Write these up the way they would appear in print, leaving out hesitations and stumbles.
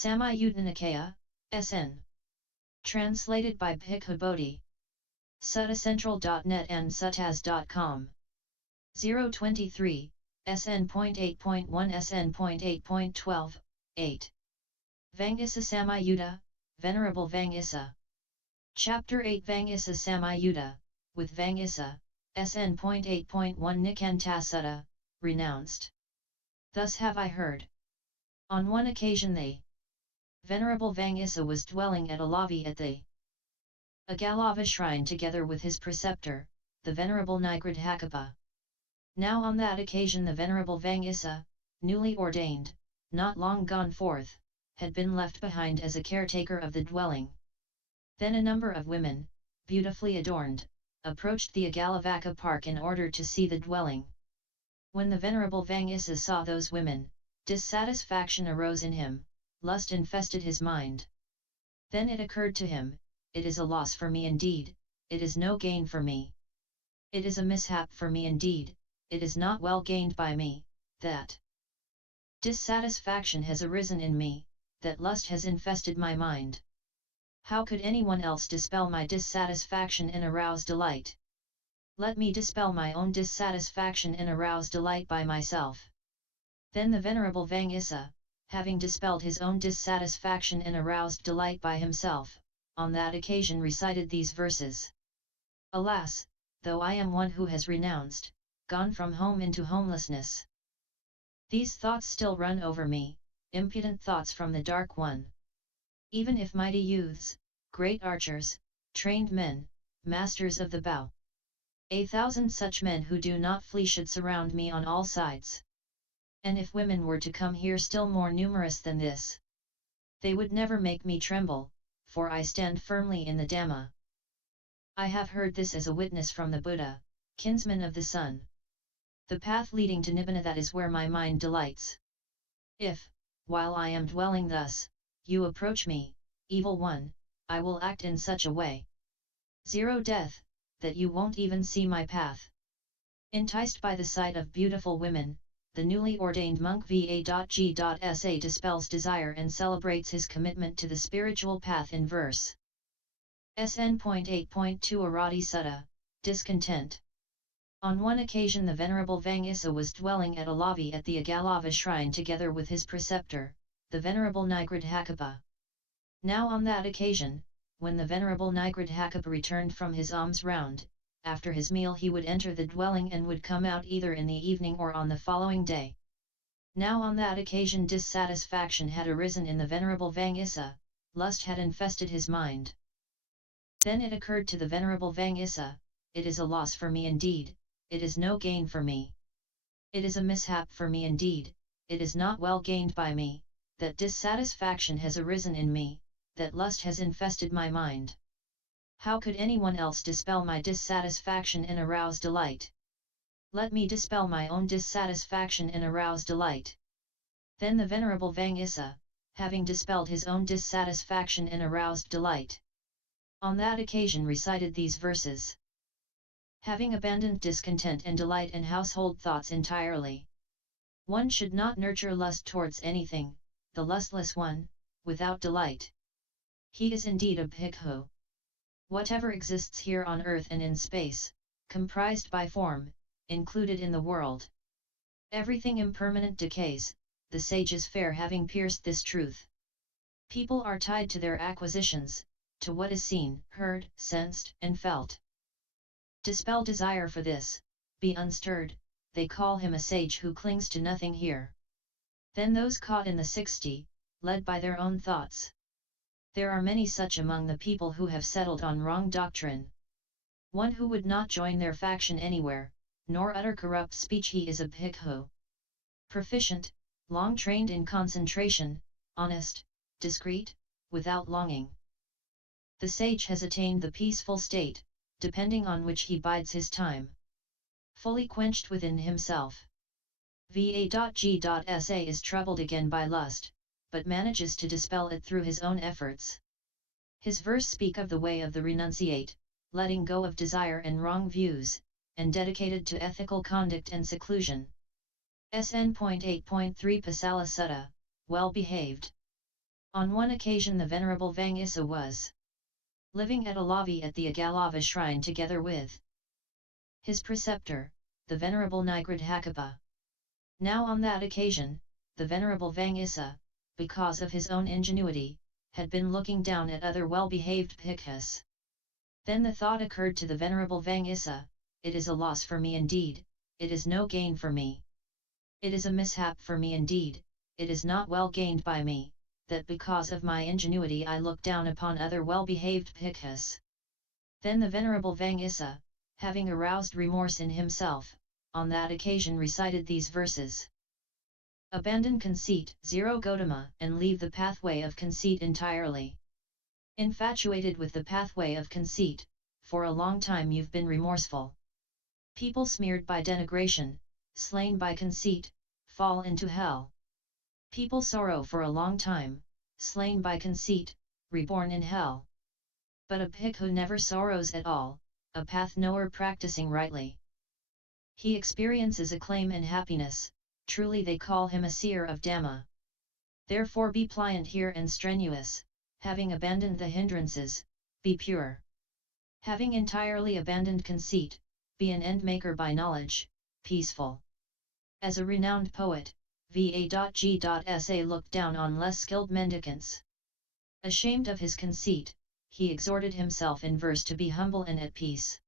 Samyutta Nikaya, SN. Translated by Bhikkhu Bodhi. Suttacentral.net and suttas.com. 023, SN.8.1-SN.8.12, 8. Vangisa Samyutta, Venerable Vangisa. Chapter 8 Vangisa Samyutta, with Vangisa, SN.8.1 Nikanta Sutta, renounced. Thus have I heard. On one occasion Venerable Vangisa was dwelling at Alavi at the Aggalava Shrine together with his preceptor, the Venerable Nigrodhakappa. Now on that occasion the Venerable Vangisa, newly ordained, not long gone forth, had been left behind as a caretaker of the dwelling. Then a number of women, beautifully adorned, approached the Aggalavaka Park in order to see the dwelling. When the Venerable Vangisa saw those women, dissatisfaction arose in him, lust infested his mind. Then it occurred to him, it is a loss for me indeed, it is no gain for me. It is a mishap for me indeed, it is not well gained by me, that dissatisfaction has arisen in me, that lust has infested my mind. How could anyone else dispel my dissatisfaction and arouse delight? Let me dispel my own dissatisfaction and arouse delight by myself. Then the Venerable Vangisa, having dispelled his own dissatisfaction and aroused delight by himself, on that occasion recited these verses. Alas, though I am one who has renounced, gone from home into homelessness. These thoughts still run over me, impudent thoughts from the Dark One. Even if mighty youths, great archers, trained men, masters of the bow, 1,000 such men who do not flee should surround me on all sides. And if women were to come here still more numerous than this, they would never make me tremble, for I stand firmly in the Dhamma. I have heard this as a witness from the Buddha, kinsman of the sun. The path leading to Nibbana, that is where my mind delights. If, while I am dwelling thus, you approach me, evil one, I will act in such a way. 0 Death, that you won't even see my path. Enticed by the sight of beautiful women, the newly ordained monk Va.G.Sa dispels desire and celebrates his commitment to the spiritual path in verse. SN.8.2 Arati Sutta, Discontent. On one occasion the Venerable Vangisa was dwelling at Alavi at the Aggalava Shrine together with his preceptor, the Venerable Nigrodhakappa. Now on that occasion, when the Venerable Nigrodhakappa returned from his alms round, after his meal he would enter the dwelling and would come out either in the evening or on the following day. Now on that occasion dissatisfaction had arisen in the Venerable Vangisa, lust had infested his mind. Then it occurred to the Venerable Vangisa, it is a loss for me indeed, it is no gain for me. It is a mishap for me indeed, it is not well gained by me, that dissatisfaction has arisen in me, that lust has infested my mind. How could anyone else dispel my dissatisfaction and arouse delight? Let me dispel my own dissatisfaction and arouse delight. Then the Venerable Vangisa, having dispelled his own dissatisfaction and aroused delight, on that occasion recited these verses. Having abandoned discontent and delight and household thoughts entirely, one should not nurture lust towards anything, the lustless one, without delight. He is indeed a bhikkhu. Whatever exists here on earth and in space, comprised by form, included in the world. Everything impermanent decays, the sages fair having pierced this truth. People are tied to their acquisitions, to what is seen, heard, sensed, and felt. Dispel desire for this, be unstirred, they call him a sage who clings to nothing here. Then those caught in the 60, led by their own thoughts. There are many such among the people who have settled on wrong doctrine. One who would not join their faction anywhere, nor utter corrupt speech, he is a bhikkhu. Proficient, long trained in concentration, honest, discreet, without longing. The sage has attained the peaceful state, depending on which he bides his time. Fully quenched within himself. Va.G.Sa is troubled again by lust, but manages to dispel it through his own efforts. His verse speak of the way of the renunciate, letting go of desire and wrong views, and dedicated to ethical conduct and seclusion. SN.8.3 Pasala Sutta, well behaved. On one occasion the Venerable Vangisa was living at Alavi at the Aggalava Shrine together with his preceptor, the Venerable Nigrodhakappa. Now on that occasion, the Venerable Vangisa, because of his own ingenuity, had been looking down at other well-behaved bhikkhus. Then the thought occurred to the Venerable Vangisa, it is a loss for me indeed, it is no gain for me. It is a mishap for me indeed, it is not well gained by me, that because of my ingenuity I look down upon other well-behaved bhikkhus. Then the Venerable Vangisa, having aroused remorse in himself, on that occasion recited these verses. Abandon conceit, zero Gautama, and leave the pathway of conceit entirely. Infatuated with the pathway of conceit, for a long time you've been remorseful. People smeared by denigration, slain by conceit, fall into hell. People sorrow for a long time, slain by conceit, reborn in hell. But a bhikkhu never sorrows at all, a path knower practicing rightly. He experiences acclaim and happiness, truly they call him a seer of Dhamma. Therefore be pliant here and strenuous, having abandoned the hindrances, be pure. Having entirely abandoned conceit, be an end-maker by knowledge, peaceful. As a renowned poet, Va.G.Sa looked down on less skilled mendicants. Ashamed of his conceit, he exhorted himself in verse to be humble and at peace.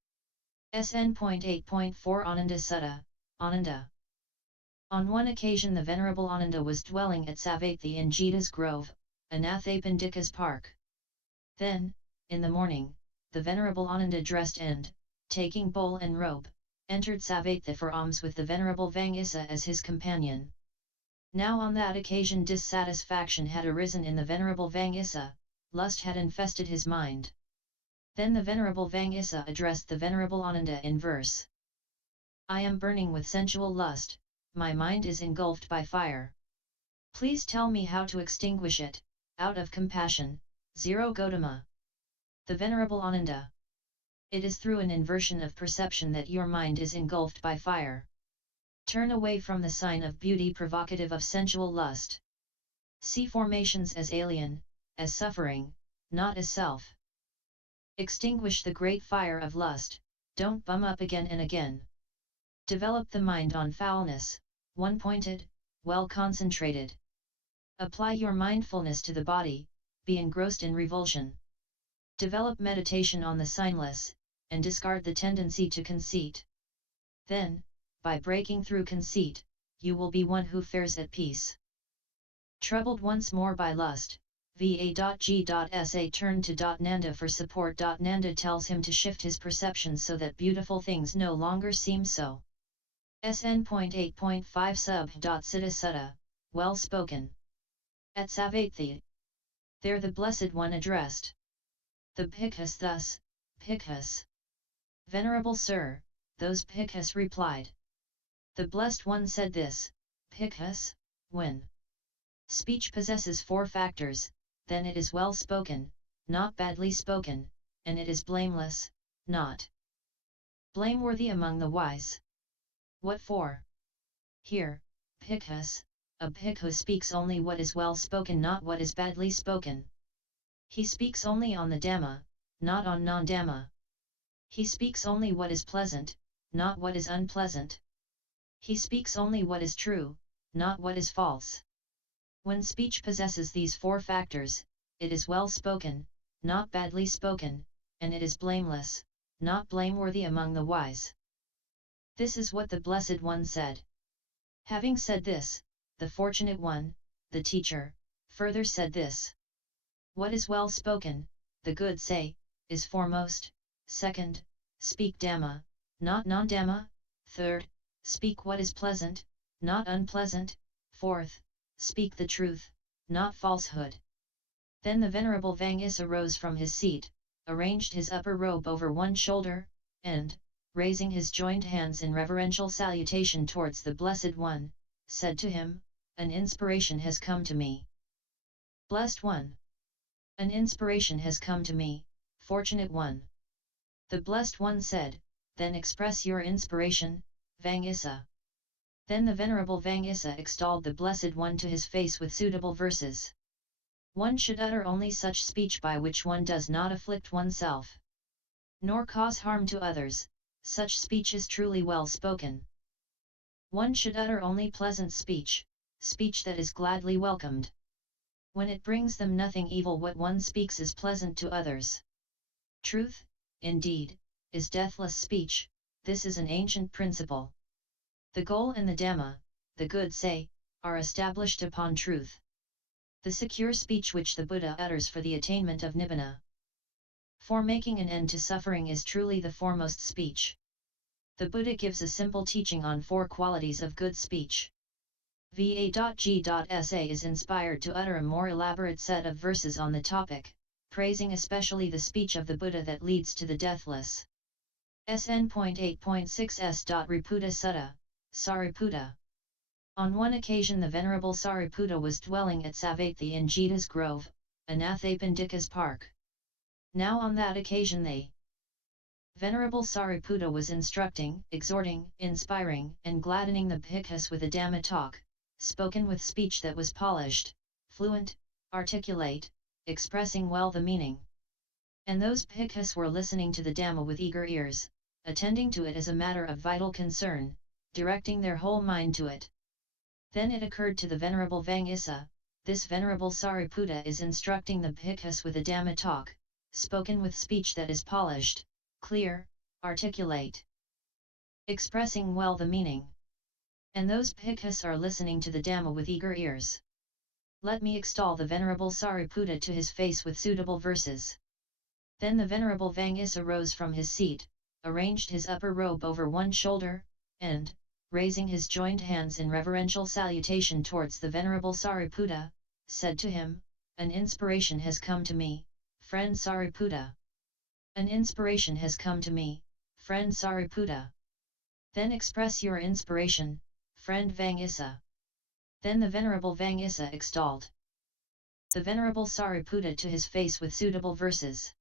SN.8.1 Ananda Sutta, Ananda. On one occasion the Venerable Ananda was dwelling at Savatthi in Jita's Grove, Anathapindika's park. Then, in the morning, the Venerable Ananda dressed and, taking bowl and robe, entered Savatthi for alms with the Venerable Vangisa as his companion. Now on that occasion dissatisfaction had arisen in the Venerable Vangisa, lust had infested his mind. Then the Venerable Vangisa addressed the Venerable Ananda in verse. I am burning with sensual lust, my mind is engulfed by fire. Please tell me how to extinguish it, out of compassion, zero Gautama. The Venerable Ananda. It is through an inversion of perception that your mind is engulfed by fire. Turn away from the sign of beauty provocative of sensual lust. See formations as alien, as suffering, not as self. Extinguish the great fire of lust, don't bum up again and again. Develop the mind on foulness, one-pointed, well-concentrated. Apply your mindfulness to the body, be engrossed in revulsion. Develop meditation on the signless, and discard the tendency to conceit. Then, by breaking through conceit, you will be one who fares at peace. Troubled once more by lust, Va.G.Sa turned to Nanda for support. Nanda tells him to shift his perception so that beautiful things no longer seem so. SN.8.5 Sub.Siddha Sutta, well spoken. At Savatthi, there the Blessed One addressed the bhikkhus thus, Bhikkhus. Venerable Sir, those bhikkhus replied. The Blessed One said this, Bhikkhus, when speech possesses four factors, then it is well spoken, not badly spoken, and it is blameless, not blameworthy among the wise. What for? Here, Bhikkhus, a bhikkhu speaks only what is well spoken, not what is badly spoken. He speaks only on the Dhamma, not on non-Dhamma. He speaks only what is pleasant, not what is unpleasant. He speaks only what is true, not what is false. When speech possesses these four factors, it is well spoken, not badly spoken, and it is blameless, not blameworthy among the wise. This is what the Blessed One said. Having said this, the Fortunate One, the teacher, further said this. What is well spoken, the good say, is foremost. Second, speak Dhamma, not non-Dhamma. Third, speak what is pleasant, not unpleasant. Fourth, speak the truth, not falsehood. Then the Venerable Vangisa rose from his seat, arranged his upper robe over one shoulder, and, raising his joined hands in reverential salutation towards the Blessed One, said to him, an inspiration has come to me. Blessed One. An inspiration has come to me, Fortunate One. The Blessed One said, then express your inspiration, Vangisa. Then the Venerable Vangisa extolled the Blessed One to his face with suitable verses. One should utter only such speech by which one does not afflict oneself, nor cause harm to others. Such speech is truly well spoken. One should utter only pleasant speech, speech that is gladly welcomed. When it brings them nothing evil, what one speaks is pleasant to others. Truth, indeed, is deathless speech. This is an ancient principle. The goal and the Dhamma, the good say, are established upon truth. The secure speech which the Buddha utters for the attainment of Nibbana, for making an end to suffering, is truly the foremost speech. The Buddha gives a simple teaching on 4 qualities of good speech. Va.G.Sa is inspired to utter a more elaborate set of verses on the topic, praising especially the speech of the Buddha that leads to the deathless. SN.8.1-S. Riputa Sutta, Sariputta. On one occasion the Venerable Sariputta was dwelling at Savatthi in Jeta's Grove, Anathapindika's park. Now on that occasion Venerable Sariputta was instructing, exhorting, inspiring, and gladdening the bhikkhus with a Dhamma talk, spoken with speech that was polished, fluent, articulate, expressing well the meaning. And those bhikkhus were listening to the Dhamma with eager ears, attending to it as a matter of vital concern, directing their whole mind to it. Then it occurred to the Venerable Vangisa, this Venerable Sariputta is instructing the bhikkhus with a Dhamma talk, spoken with speech that is polished, clear, articulate, expressing well the meaning. And those bhikkhus are listening to the Dhamma with eager ears. Let me extol the Venerable Sariputta to his face with suitable verses. Then the Venerable Vangisa rose from his seat, arranged his upper robe over one shoulder, and, raising his joined hands in reverential salutation towards the Venerable Sariputta, said to him, "An inspiration has come to me, friend Sariputta. An inspiration has come to me, friend Sariputta. Then express your inspiration, friend Vangisa." Then the Venerable Vangisa extolled the Venerable Sariputta to his face with suitable verses.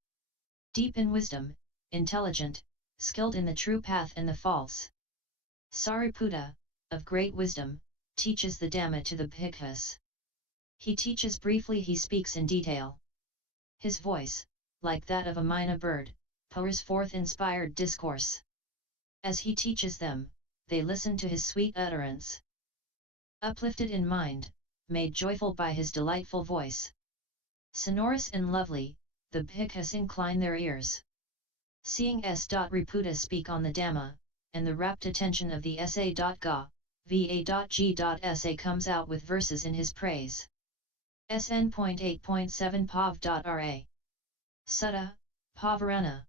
Deep in wisdom, intelligent, skilled in the true path and the false, Sariputta, of great wisdom, teaches the Dhamma to the bhikkhus. He teaches briefly, he speaks in detail. His voice, like that of a mynah bird, pours forth inspired discourse. As he teaches them, they listen to his sweet utterance. Uplifted in mind, made joyful by his delightful voice, sonorous and lovely, the bhikkhus incline their ears. Seeing S.Riputta speak on the Dhamma, and the rapt attention of the SA.Ga, Va.G.Sa comes out with verses in his praise. SN.8.7 Pav.Ra. Sutta, Pavarana.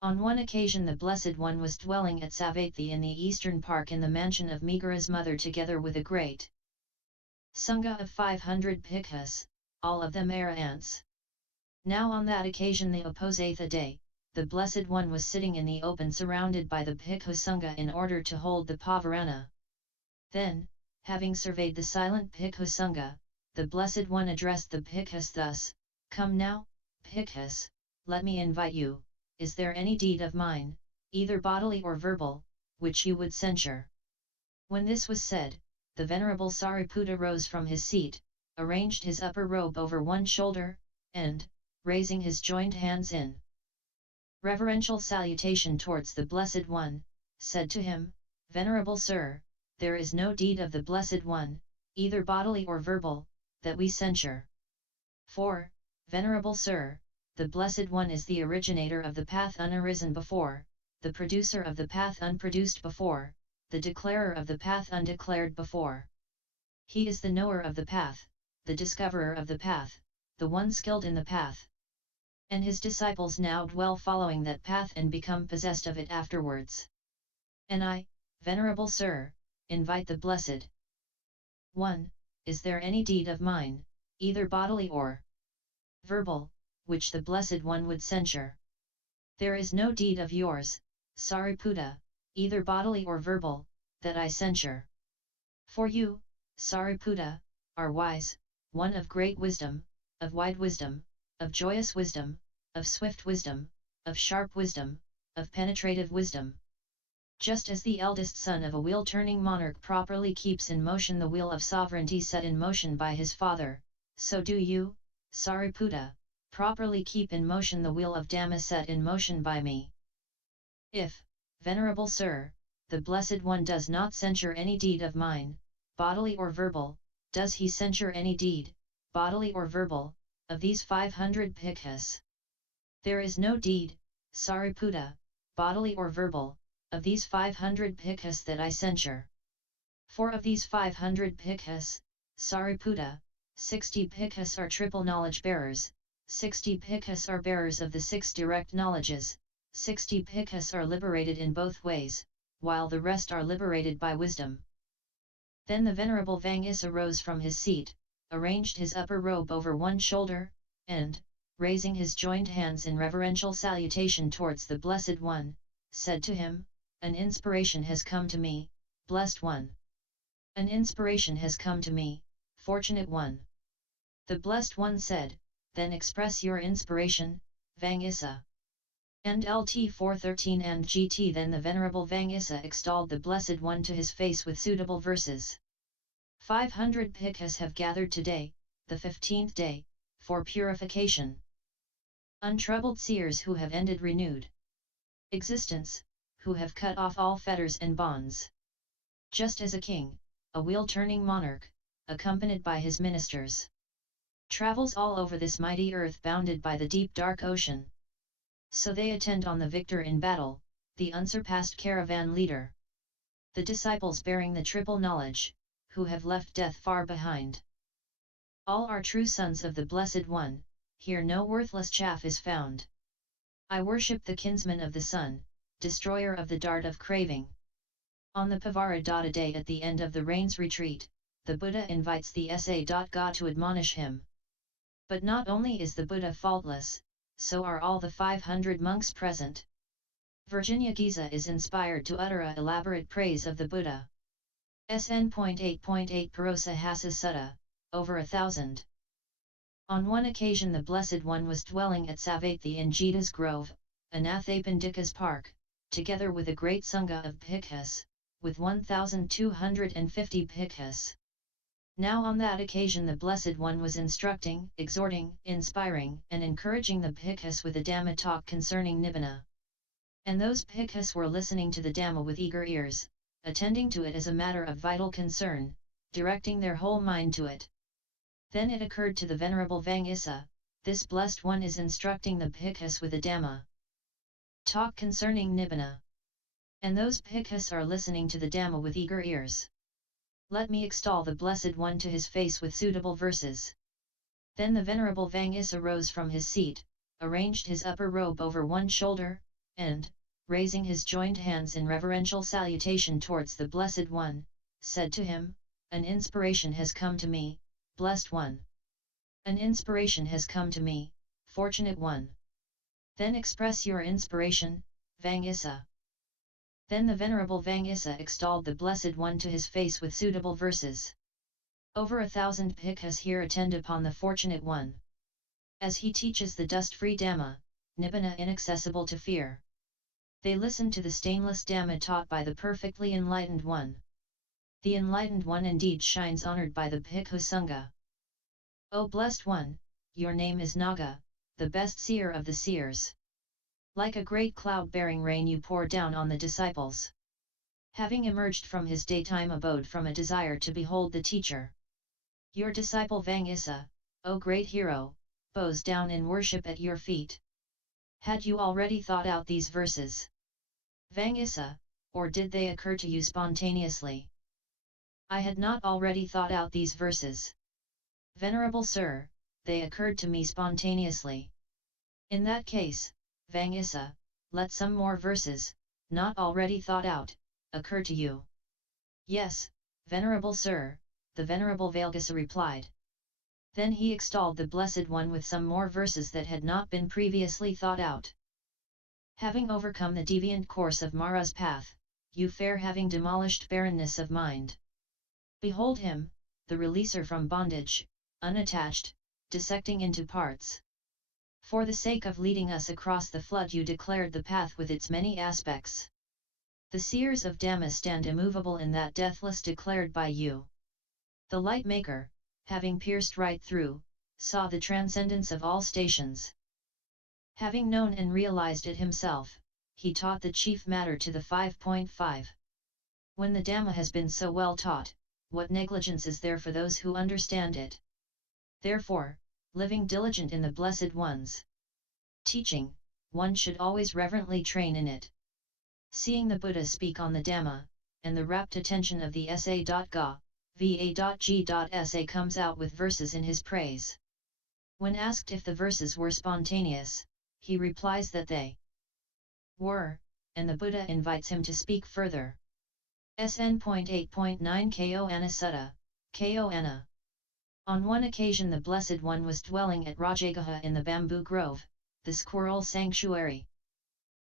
On one occasion the Blessed One was dwelling at Savatthi in the eastern park in the mansion of Megara's mother together with a great Sangha of 500 bhikkhus, all of them arahants. Now on that occasion the Uposatha day, the Blessed One was sitting in the open surrounded by the Bhikkhu Sangha in order to hold the Pavarana. Then, having surveyed the silent Bhikkhu Sangha, the Blessed One addressed the bhikkhus thus, "Come now, bhikkhus, let me invite you, is there any deed of mine, either bodily or verbal, which you would censure?" When this was said, the Venerable Sariputta rose from his seat, arranged his upper robe over one shoulder, and, raising his joined hands in reverential salutation towards the Blessed One, said to him, "Venerable Sir, there is no deed of the Blessed One, either bodily or verbal, that we censure. For, Venerable Sir, the Blessed One is the originator of the path unarisen before, the producer of the path unproduced before, the declarer of the path undeclared before. He is the knower of the path, the discoverer of the path, the one skilled in the path. And his disciples now dwell following that path and become possessed of it afterwards. And I, Venerable Sir, invite the Blessed One, is there any deed of mine, either bodily or verbal, which the Blessed One would censure?" "There is no deed of yours, Sariputta, either bodily or verbal, that I censure. For you, Sariputta, are wise, one of great wisdom, of wide wisdom, of joyous wisdom, of swift wisdom, of sharp wisdom, of penetrative wisdom. Just as the eldest son of a wheel-turning monarch properly keeps in motion the wheel of sovereignty set in motion by his father, so do you, Sariputta, properly keep in motion the wheel of Dhamma set in motion by me. If, Venerable Sir, the Blessed One does not censure any deed of mine, bodily or verbal, does he censure any deed, bodily or verbal, of these 500 bhikkhus? There is no deed, Sariputta, bodily or verbal, of these 500 bhikkhus that I censure. For of these 500 bhikkhus, Sariputta, 60 bhikkhus are triple knowledge bearers, 60 bhikkhus are bearers of the 6 direct knowledges, 60 bhikkhus are liberated in both ways, while the rest are liberated by wisdom. Then the Venerable Vangisa rose from his seat, arranged his upper robe over one shoulder, and, raising his joined hands in reverential salutation towards the Blessed One, said to him, "An inspiration has come to me, Blessed One. An inspiration has come to me, Fortunate One." The Blessed One said, "Then express your inspiration, Vangisa." And LT 413 and GT. Then the Venerable Vangisa extolled the Blessed One to his face with suitable verses. 500 bhikkhus have gathered today, the 15th day, for purification. Untroubled seers who have ended renewed existence, who have cut off all fetters and bonds. Just as a king, a wheel-turning monarch, accompanied by his ministers, travels all over this mighty earth bounded by the deep dark ocean, so they attend on the victor in battle, the unsurpassed caravan leader. The disciples bearing the triple knowledge, who have left death far behind. All are true sons of the Blessed One, here no worthless chaff is found. I worship the kinsman of the sun, destroyer of the dart of craving. On the Pavaradhata day at the end of the rain's retreat, the Buddha invites the SN.8.1 to admonish him. But not only is the Buddha faultless, so are all the 500 monks present. Virginia Giza is inspired to utter a elaborate praise of the Buddha. SN.8.1 Parosa Hasa Sutta, over 1,000. On one occasion the Blessed One was dwelling at Savatthi in Jita's Grove, Anathapindika's Park, together with a great Sangha of bhikkhus, with 1,250 bhikkhus. Now on that occasion the Blessed One was instructing, exhorting, inspiring and encouraging the bhikkhus with a Dhamma talk concerning Nibbana. And those bhikkhus were listening to the Dhamma with eager ears, attending to it as a matter of vital concern, directing their whole mind to it. Then it occurred to the Venerable Vangisa, this Blessed One is instructing the bhikkhus with a Dhamma talk concerning Nibbana. And those bhikkhus are listening to the Dhamma with eager ears. Let me extol the Blessed One to his face with suitable verses. Then the Venerable Vangisa rose from his seat, arranged his upper robe over one shoulder, and, raising his joined hands in reverential salutation towards the Blessed One, said to him, "An inspiration has come to me, Blessed One. An inspiration has come to me, Fortunate One. Then express your inspiration, Vangisa." Then the Venerable Vangisa extolled the Blessed One to his face with suitable verses. Over 1,000 bhikkhus here attend upon the Fortunate One, as he teaches the dust-free Dhamma, Nibbana inaccessible to fear. They listen to the stainless Dhamma taught by the perfectly enlightened One. The enlightened One indeed shines honored by the Bhikkhu Sangha. O Blessed One, your name is Naga, the best seer of the seers. Like a great cloud bearing rain you pour down on the disciples. Having emerged from his daytime abode from a desire to behold the teacher, your disciple Vangisa, O great hero, bows down in worship at your feet. Had you already thought out these verses, Vangisa, or did they occur to you spontaneously? I had not already thought out these verses. Venerable Sir, they occurred to me spontaneously. In that case, Vangisa, let some more verses, not already thought out, occur to you. Yes, Venerable Sir, the Venerable Vangisa replied. Then he extolled the Blessed One with some more verses that had not been previously thought out. Having overcome the deviant course of Mara's path, you fair having demolished barrenness of mind. Behold him, the releaser from bondage, unattached, dissecting into parts. For the sake of leading us across the flood you declared the path with its many aspects. The seers of Dhamma stand immovable in that deathless declared by you. The light maker, having pierced right through, saw the transcendence of all stations. Having known and realized it himself, he taught the chief matter to the 5.5. When the Dhamma has been so well taught, what negligence is there for those who understand it? Therefore, living diligent in the Blessed One's teaching, one should always reverently train in it. Seeing the Buddha speak on the Dhamma, and the rapt attention of the sa.ga, va.g.sa comes out with verses in his praise. When asked if the verses were spontaneous, he replies that they were, and the Buddha invites him to speak further. SN.8.1 Koana Sutta, Koana. On one occasion the Blessed One was dwelling at Rajagaha in the bamboo grove, the squirrel sanctuary.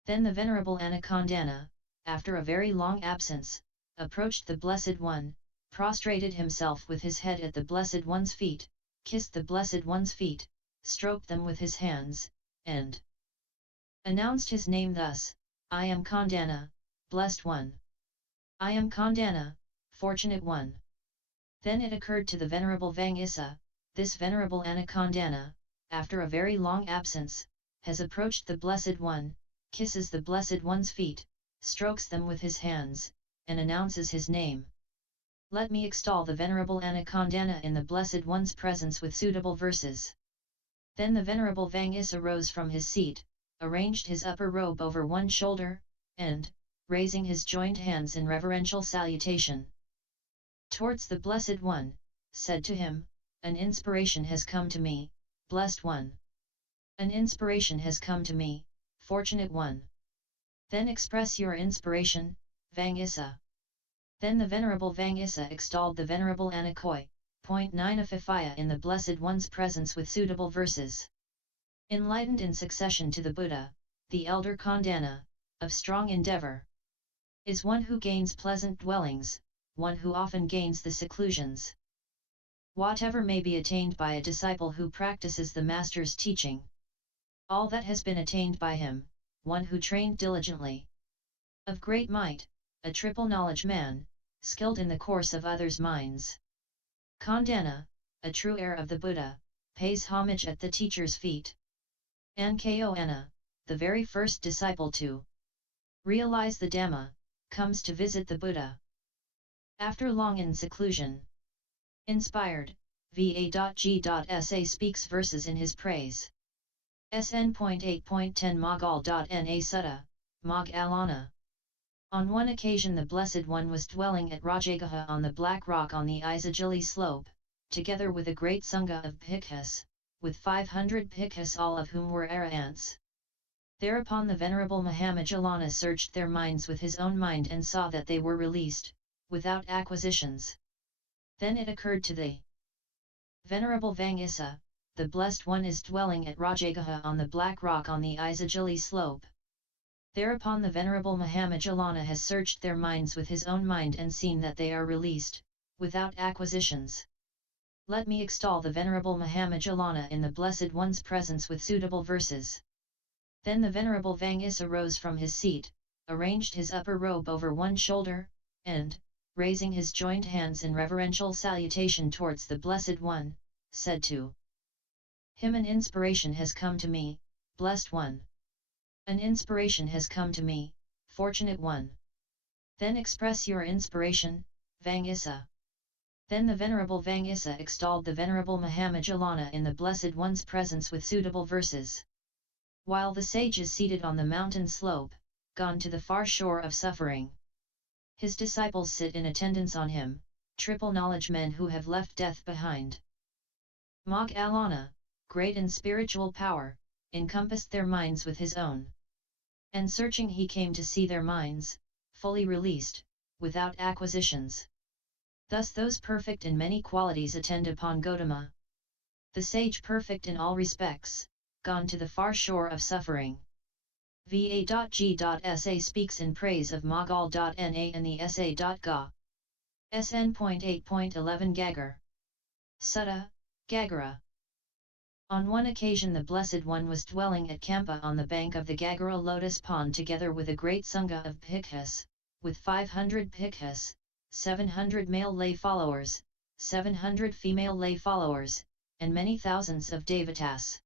Then the Venerable Anakandana, after a very long absence, approached the Blessed One, prostrated himself with his head at the Blessed One's feet, kissed the Blessed One's feet, stroked them with his hands, and announced his name thus: I am Kandana, Blessed One. I am Kandana, Fortunate One. Then it occurred to the Venerable Vangisa, this Venerable Anakandana, after a very long absence, has approached the Blessed One, kisses the Blessed One's feet, strokes them with his hands, and announces his name. Let me extol the Venerable Anakandana in the Blessed One's presence with suitable verses. Then the Venerable Vangisa rose from his seat, arranged his upper robe over one shoulder, and, raising his joined hands in reverential salutation towards the Blessed One, said to him, An inspiration has come to me, Blessed One. An inspiration has come to me, Fortunate One. Then express your inspiration, Vangisa. Then the Venerable Vangisa extolled the Venerable Anakoi, .9 of Ifaya in the Blessed One's presence with suitable verses. Enlightened in succession to the Buddha, the elder Kandana, of strong endeavor, is one who gains pleasant dwellings, one who often gains the seclusions. Whatever may be attained by a disciple who practices the Master's teaching, all that has been attained by him, one who trained diligently. Of great might, a triple knowledge man, skilled in the course of others' minds. Kandana, a true heir of the Buddha, pays homage at the teacher's feet. Ankoana, the very first disciple to realize the Dhamma, comes to visit the Buddha. After long in seclusion, inspired, va.g.sa speaks verses in his praise. SN.8.10 Magal.na Sutta, Mag Alana. On one occasion the Blessed One was dwelling at Rajagaha on the black rock on the Isagili slope, together with a great sangha of bhikkhus, with 500 bhikkhus all of whom were arahants. Thereupon the Venerable Mahamajalana searched their minds with his own mind and saw that they were released, without acquisitions. Then it occurred to the Venerable Vangisa, the Blessed One is dwelling at Rajagaha on the black rock on the Isagili slope. Thereupon the Venerable Mahamajalana has searched their minds with his own mind and seen that they are released, without acquisitions. Let me extol the Venerable Mahamajalana in the Blessed One's presence with suitable verses. Then the Venerable Vangisa rose from his seat, arranged his upper robe over one shoulder, and, raising his joined hands in reverential salutation towards the Blessed One, said to him, An inspiration has come to me, Blessed One. An inspiration has come to me, Fortunate One. Then express your inspiration, Vangisa. Then the Venerable Vangisa extolled the Venerable Mahamajalana in the Blessed One's presence with suitable verses. While the sage is seated on the mountain slope, gone to the far shore of suffering, his disciples sit in attendance on him, triple knowledge men who have left death behind. Mag Alana, great in spiritual power, encompassed their minds with his own. And searching he came to see their minds, fully released, without acquisitions. Thus those perfect in many qualities attend upon Gautama. The sage perfect in all respects, gone to the far shore of suffering. Va.g.sa speaks in praise of Magal.na and the sa.ga. SN.8.11 Gagar. Sutta, Gagara. On one occasion the Blessed One was dwelling at Kampa on the bank of the Gagara lotus pond together with a great sangha of bhikkhus, with 500 bhikkhus, 700 male lay followers, 700 female lay followers, and many thousands of devatas.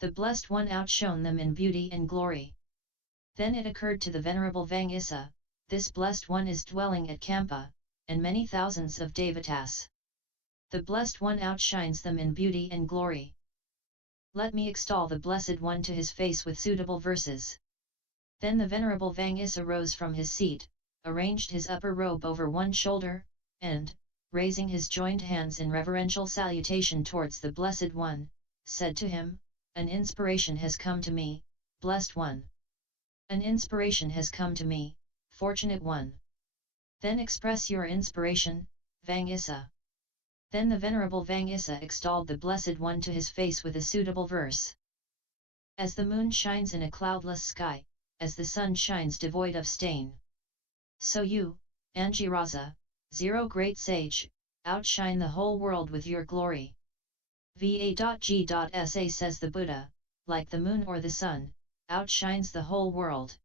The Blessed One outshone them in beauty and glory. Then it occurred to the Venerable Vangisa, this Blessed One is dwelling at Kampa, and many thousands of devatas. The Blessed One outshines them in beauty and glory. Let me extol the Blessed One to his face with suitable verses. Then the Venerable Vangisa rose from his seat, arranged his upper robe over one shoulder, and, raising his joined hands in reverential salutation towards the Blessed One, said to him, an inspiration has come to me, Blessed One. An inspiration has come to me, Fortunate One. Then express your inspiration, Vangisa. Then the Venerable Vangisa extolled the Blessed One to his face with a suitable verse. As the moon shines in a cloudless sky, as the sun shines devoid of stain. So you, Angirasa, zero great sage, outshine the whole world with your glory. Va.G.Sa says the Buddha, like the moon or the sun, outshines the whole world.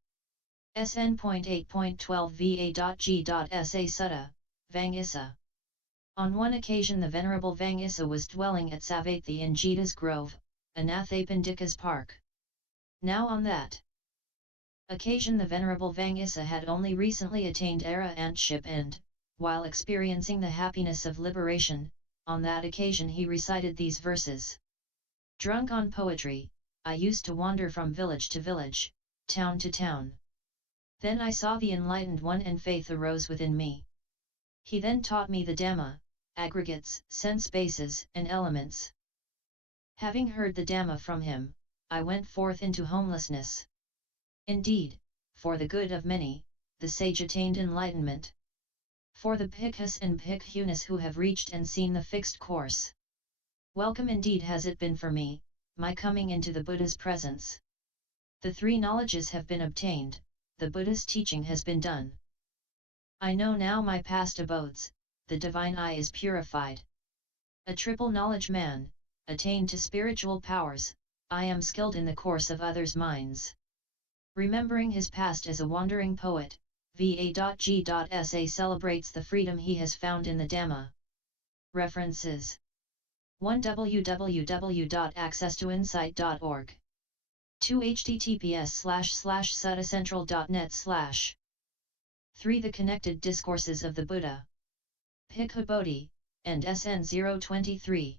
SN.8.1-SN.8.12 Va.G.Sa Sutta, Vangisa. On one occasion the Venerable Vangisa was dwelling at Savatthi in Jita's Grove, Anathapindika's park. Now on that occasion the Venerable Vangisa had only recently attained arahantship and, while experiencing the happiness of liberation, on that occasion he recited these verses. Drunk on poetry, I used to wander from village to village, town to town. Then I saw the Enlightened One and faith arose within me. He then taught me the Dhamma, aggregates, sense bases, and elements. Having heard the Dhamma from him, I went forth into homelessness. Indeed, for the good of many, the sage attained enlightenment. For the bhikkhus and bhikkhunis who have reached and seen the fixed course. Welcome indeed has it been for me, my coming into the Buddha's presence. The three knowledges have been obtained, the Buddha's teaching has been done. I know now my past abodes, the divine eye is purified. A triple knowledge man, attained to spiritual powers, I am skilled in the course of others' minds. Remembering his past as a wandering poet, Va.G.Sa celebrates the freedom he has found in the Dhamma. References 1. www.accesstoinsight.org 2. https://suttacentral.net/ 3. The Connected Discourses of the Buddha. Bhikkhu Bodhi, and SN.023